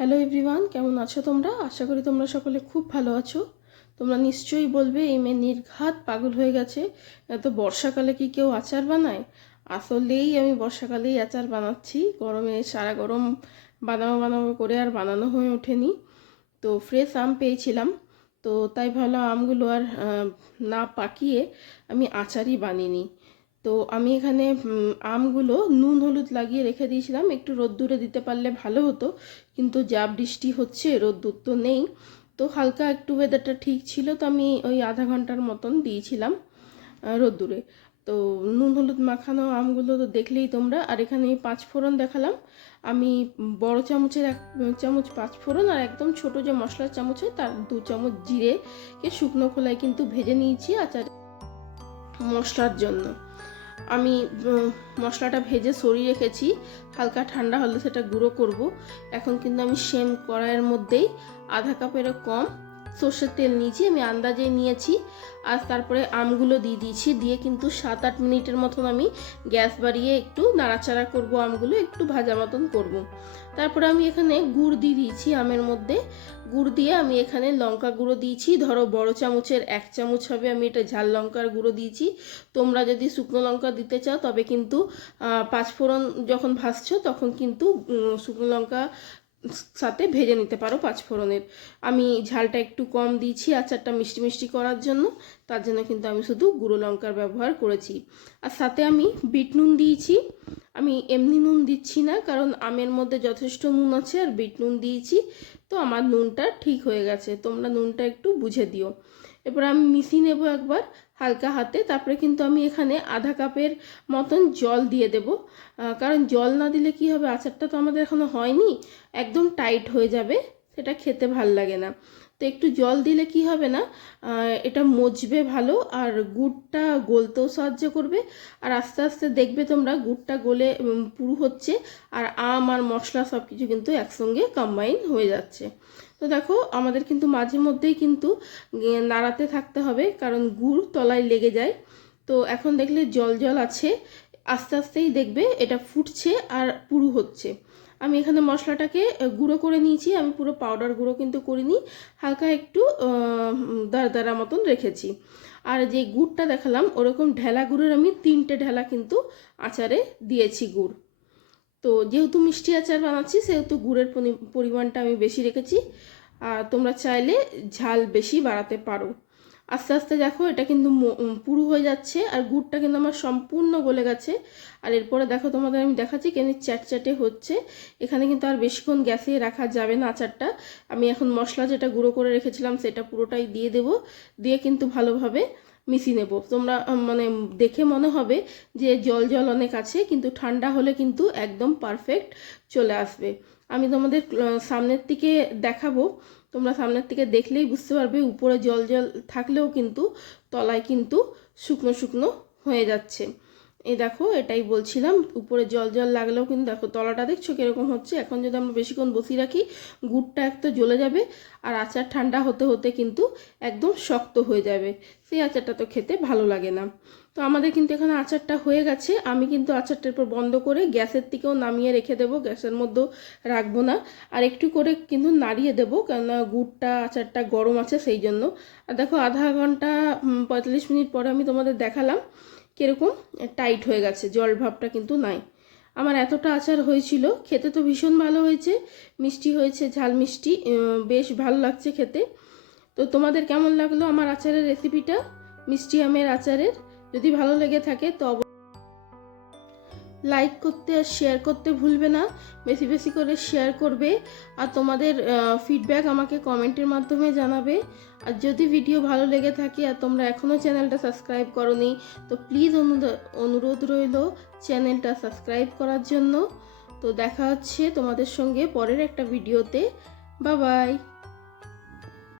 Hello everyone, কেমন আছো তোমরা? আশা করি তোমরা সকলে খুব ভালো আছো। তোমরা নিশ্চয়ই বলবে এই মেয়ে নির্ঘাত পাগল হয়ে গেছে, এত বর্ষাকালে কি কেউ আচার বানায়? আসলেই আমি বর্ষাকালেই আচার বানাচ্ছি। গরমে সারা গরম বানাবো বানাবো করে আর বানানো হয়ে ওঠেনি। তো ফ্রেশ আম পেয়েছিলাম, তো তাই ভাবলাম আমগুলো আর না পাকিয়ে আমি আচারই বানিয়ে নিই। তো আমি এখানে আমগুলো নুন হলুদ লাগিয়ে রেখে দিয়েছিলাম, একটু রোদ্দুরে দিতে পারলে ভালো হতো, কিন্তু যা বৃষ্টি হচ্ছে রোদ্দুর তো নেই। তো হালকা একটু ওয়েদারটা ঠিক ছিল, তো আমি ওই আধা ঘন্টার মতন দিয়েছিলাম রোদ্দুরে। তো নুন হলুদ মাখানো আমগুলো তো দেখলেই তোমরা। আর এখানে 5 ফোড়ন দেখালাম আমি। বড় চামচের 1 চামচ 5 ফোড়ন, আর একদম ছোট যে মশলার চামচ হয় তার 2 চামচ জিরেকে শুকনো খোলায় কিন্তু ভেজে নিয়েছি আচার মশলার জন্য। আমি মশলাটা ভেজে সরিয়ে রেখেছি, হালকা ঠান্ডা হলে সেটা গুঁড়ো করব। এখন কিন্তু আমি সেম কড়াইয়ের মধ্যেই আধা কাপেরও কম সর্ষের তেল নিয়েছি, আমি আন্দাজে নিয়েছি। আর তারপরে আমগুলো দিয়ে দিয়েছি, দিয়ে কিন্তু 7-8 মিনিটের মতন আমি গ্যাস বাড়িয়ে একটু নাড়াচাড়া করব, আমগুলো একটু ভাজা মতন করব। তারপরে আমি এখানে গুড় দিয়ে দিয়েছি আমের মধ্যে। গুড় দিয়ে আমি এখানে লঙ্কা গুঁড়ো দিয়েছি, ধরো বড় চামচের 1 চামচ হবে আমি এটা ঝাল লঙ্কার গুঁড়ো দিয়েছি। তোমরা যদি শুকনো লঙ্কা দিতে চাও তবে কিন্তু 5 ফোড়ন যখন ভাজছো তখন কিন্তু শুকনো লঙ্কা সাথে ভেজে নিতে পারো 5 ফোড়নের। আমি ঝালটা একটু কম দিয়েছি আচারটা মিষ্টি মিষ্টি করার জন্য, তার জন্য কিন্তু আমি শুধু গুঁড়ো লঙ্কার ব্যবহার করেছি। আর সাথে আমি বিট নুন দিয়েছি, আমি এমনি নুন দিচ্ছি না, কারণ আমের মধ্যে যথেষ্ট নুন আছে আর বিট নুন দিয়েছি, তো আমার নুনটা ঠিক হয়ে গেছে। তোমরা নুনটা একটু বুঝে দিও। এরপর আমি মিশিয়ে নেব একবার হালকা হাতে। তারপরে কিন্তু আমি এখানে আধা কাপের মতন জল দিয়ে দেব, কারণ জল না দিলে কি হবে, আচারটা তো আমাদের এখনো হয়নি, একদম টাইট হয়ে যাবে, সেটা খেতে ভাল লাগে না। তো একটু জল দিলে কি হবে না, এটা মজবে ভালো, আর গুড়টা গলতেও সাহায্য করবে। আর আস্তে আস্তে দেখবে তোমরা গুড়টা গলে পুরো হচ্ছে, আর আম আর মশলা সব কিছু কিন্তু একসঙ্গে কম্বাইন হয়ে যাচ্ছে। তো দেখো আমাদের কিন্তু মাঝে মধ্যেই কিন্তু নাড়াতে থাকতে হবে, কারণ গুড় তলায় লেগে যায়। তো এখন দেখলে জল জল আছে, আস্তে আস্তেই দেখবে এটা ফুটছে আর পুরো হচ্ছে। আমি এখানে মশলাটাকে গুঁড়ো করে নিয়েছি, আমি পুরো পাউডার গুঁড়ো কিন্তু করিনি, হালকা একটু দাঁড়া মতন রেখেছি। আর যে গুড়টা দেখালাম ওরকম ঢেলা গুড়ের আমি 3টে ঢেলা কিন্তু আচারে দিয়েছি গুড়। তো যেহেতু মিষ্টি আচার বানাচ্ছি সেহেতু গুড়ের পরিমাণটা আমি বেশি রেখেছি, আর তোমরা চাইলে ঝাল বেশি বাড়াতে পারো। আস্তে আস্তে দেখো এটা কিন্তু পুরো হয়ে যাচ্ছে, আর গুড়টা কিন্তু আমার সম্পূর্ণ গলে গেছে। আর এরপরে দেখো তোমাদের আমি দেখাচ্ছি কেন চ্যাটচ্যাটে হচ্ছে। এখানে কিন্তু আর বেশিক্ষণ গ্যাসে রাখা যাবে না আচারটা। আমি এখন মশলা যেটা গুঁড়ো করে রেখেছিলাম সেটা পুরোটাই দিয়ে দেব, দিয়ে কিন্তু ভালোভাবে মিশিয়ে নেব। তোমরা মানে দেখে মনে হবে যে জল জল অনেক আছে, কিন্তু ঠান্ডা হলে কিন্তু একদম পারফেক্ট চলে আসবে। আমি তোমাদের সামনের দিকে দেখাবো, তোমরা সামনের থেকে দেখলেই বুঝতে পারবে উপরে জল জল থাকলেও কিন্তু তলায় কিন্তু শুকনো শুকনো হয়ে যাচ্ছে। এই দেখো এটাই বলছিলাম, উপরে জল জল লাগলেও কিন্তু দেখো তলাটা দেখছো কীরকম হচ্ছে। এখন যদি আমরা বেশিক্ষণ বসিয়ে রাখি গুড়টা এক তো জ্বলে যাবে, আর আচার ঠান্ডা হতে হতে কিন্তু একদম শক্ত হয়ে যাবে, সেই আচারটা তো খেতে ভালো লাগে না। তো আমাদের কিন্তু এখানে আচারটা হয়ে গেছে। আমি কিন্তু আচারটার পর বন্ধ করে গ্যাসের থেকেও নামিয়ে রেখে দেবো, গ্যাসের মধ্যেও রাখবো না, আর একটু করে কিন্তু নাড়িয়ে দেবো, কেননা গুড়টা আচারটা গরম আছে সেই জন্য। আর দেখো আধা ঘন্টা 45 মিনিট পরে আমি তোমাদের দেখালাম কীরকম টাইট হয়ে গেছে, জল ভাবটা কিন্তু নাই। আমার এতটা আচার হয়েছিল, খেতে তো ভীষণ ভালো হয়েছে, মিষ্টি হয়েছে, ঝাল মিষ্টি, বেশ ভালো লাগছে খেতে। তো তোমাদের কেমন লাগলো আমার আচারের রেসিপিটা, মিষ্টি আমের আচারের? যদি ভালো লেগে থাকে তো লাইক করতে আর শেয়ার করতে ভুলবে না, বেশি বেশি করে শেয়ার করবে। আর তোমাদের ফিডব্যাক আমাকে কমেন্টের মাধ্যমে জানাবে। আর যদি ভিডিও ভালো লেগে থাকে আর তোমরা এখনও চ্যানেলটা সাবস্ক্রাইব করোনি, তো প্লিজ অনুরোধ রইল চ্যানেলটা সাবস্ক্রাইব করার জন্য। তো দেখা হচ্ছে তোমাদের সঙ্গে পরের একটা ভিডিওতে। Bye bye.